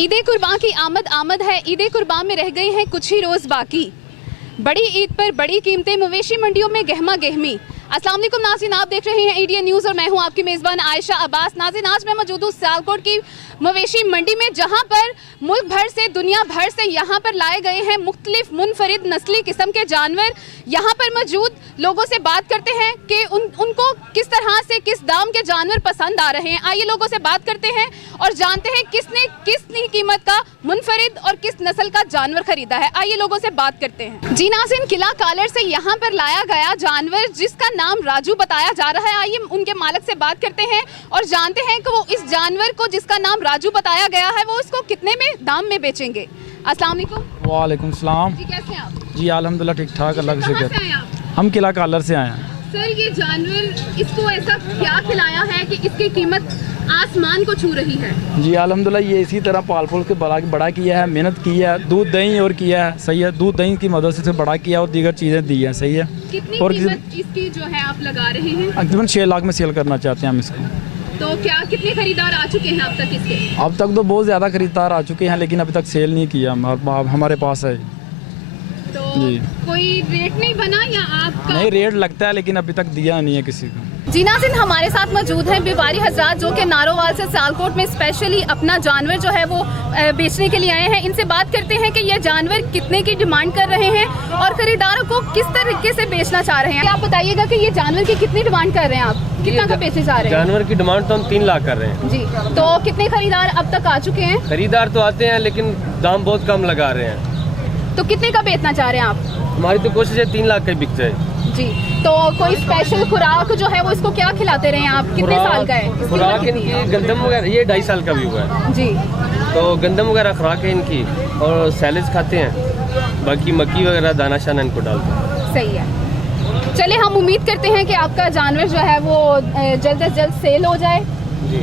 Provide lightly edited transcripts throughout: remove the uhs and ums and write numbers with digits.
ईद कुर्बान की आमद आमद है। ईद कुर्बान में रह गए हैं कुछ ही रोज़ बाकी। बड़ी ईद पर बड़ी कीमतें, मवेशी मंडियों में गहमा गहमी। अस्सलाम वालेकुम नाज़रीन, आप देख रहे हैं ADN न्यूज़ और मैं हूं आपकी मेज़बान आयशा अब्बास। नाज़रीन, आज मैं मौजूद हूं सियालकोट की मवेशी मंडी में, जहां पर मुल्क भर से, दुनिया भर से यहां पर लाए गए हैं मुख्तलिफ मुनफरिद नस्ली किस्म के जानवर। यहां पर मौजूद लोगों से बात करते हैं कि उनको किस तरह से, किस दाम के जानवर पसंद आ रहे हैं। आइए लोगों से बात करते हैं और जानते हैं किसने कितनी कीमत का मुनफरिद और किस नस्ल का जानवर खरीदा है। आइए लोगों से बात करते हैं। जी नाज़रीन, किला कालर से यहाँ पर लाया गया जानवर जिसका नाम राजू बताया जा रहा है। आइए उनके मालिक से बात करते हैं और जानते हैं कि वो इस जानवर को जिसका नाम राजू बताया गया है वो इसको कितने में दाम में बेचेंगे। अस्सलाम वालेकुम। वालेकुम सलाम। जी, कैसे हैं आप? जी अल्हम्दुलिल्लाह ठीक ठाक, अल्लाह का कहाँ शुक्र। से आए आप? हम किला कालर से आए हैं। सर, ये जानवर इसको ऐसा क्या खिलाया है कि इसकी कीमत आसमान को छू रही है? जी अल्हम्दुलिल्लाह ये इसी तरह पाल फूल के बड़ा किया है, मेहनत की है, दूध दही और किया है। सही है, दूध दही की मदद से बड़ा किया और दीगर चीज़ें दी हैं। सही है। कितनी और कीमत इसकी जो है आप लगा रहे हैं? तकरीबन 6 लाख में सेल करना चाहते हैं हम इसको। तो क्या कितने खरीदार आ चुके हैं अब तक इसके? अब तक तो बहुत ज़्यादा खरीदार आ चुके हैं, लेकिन अभी तक सेल नहीं किया हमारे पास है। तो जी। कोई रेट नहीं बना या आपका? नहीं, रेट लगता है लेकिन अभी तक दिया नहीं है किसी को। जी नाज़रीन, हमारे साथ मौजूद हैं व्यापारी हजरात जो कि नारोवाल से सियालकोट में स्पेशली अपना जानवर जो है वो बेचने के लिए आए हैं। इनसे बात करते हैं कि ये जानवर कितने की डिमांड कर रहे हैं और खरीदारों को किस तरीके से बेचना चाह रहे हैं। आप बताइएगा कि ये जानवर की कितनी डिमांड कर रहे हैं, आप कितना का बेचने चाह रहे हैं? जानवर की डिमांड तो हम 3 लाख कर रहे हैं जी। तो कितने खरीदार अब तक आ चुके हैं? खरीदार तो आते हैं लेकिन दाम बहुत कम लगा रहे हैं। तो कितने का बेचना चाह रहे हैं आप? हमारी तो कोशिश है 3 लाख का ही बिक जाए। जी। तो कोई स्पेशल खुराक जो है वो इसको क्या खिलाते रहे हैं आप? कितने साल का है? खुराक इनकी गंदम वगैरह, ये 2.5 साल का भी हुआ है। जी। तो गंदम वगैरह खुराक है इनकी और सैलेज खाते हैं, बाकी मक्की वगैरह दाना शाना इनको डालते हैं। सही है। चलिए, हम उम्मीद करते हैं कि आपका जानवर जो है वो जल्द से जल्द सेल हो जाए। जी।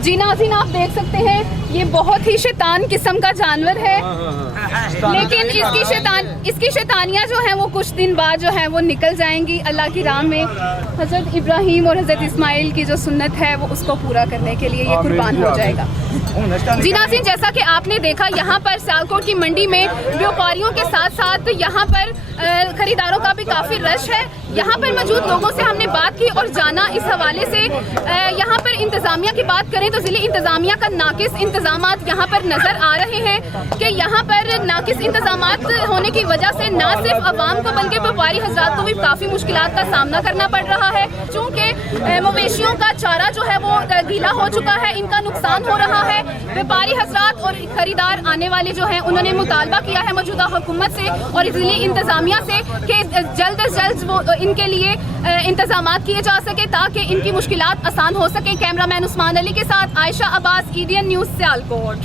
जी नाज़रीन, आप देख सकते हैं ये बहुत ही शैतान किस्म का जानवर है, लेकिन इसकी शैतानियाँ जो हैं वो कुछ दिन बाद जो है वो निकल जाएंगी। अल्लाह की राह में हज़रत इब्राहीम और हज़रत इस्माइल की जो सुन्नत है वो उसको पूरा करने के लिए ये कुर्बान हो जाएगा। जी नाज़रीन, जैसा कि आपने देखा यहाँ पर सियालकोट की मंडी में व्यापारियों के साथ साथ यहाँ पर खरीदारों का भी काफ़ी रश है। यहाँ पर मौजूद लोगों से हमने बात की और जाना इस हवाले से। यहाँ पर इंतज़ामिया की बात करें तो ज़िले इंतज़ामिया का नाकिस इंतज़ामात यहाँ पर नज़र आ रहे हैं कि यहाँ पर नाकिस इंतज़ामात होने की वजह से न सिर्फ आवाम को बल्कि व्यापारी हजरात को भी काफ़ी मुश्किलात का सामना करना पड़ रहा है। चूँकि मवेशियों का चारा जो है वो गीला हो चुका है, इनका नुकसान हो रहा है। व्यापारी हजरात और खरीदार आने वाले जो हैं उन्होंने मुतालबा किया है मौजूदा हुकूमत से और ज़िले इंतज़ामिया से कि जल्द से जल्द वो इनके लिए इंतजामात किए जा सके ताकि इनकी मुश्किलात आसान हो सके। कैमरामैन उस्मान अली के साथ आयशा अब्बास, ADN न्यूज़ सियालकोट।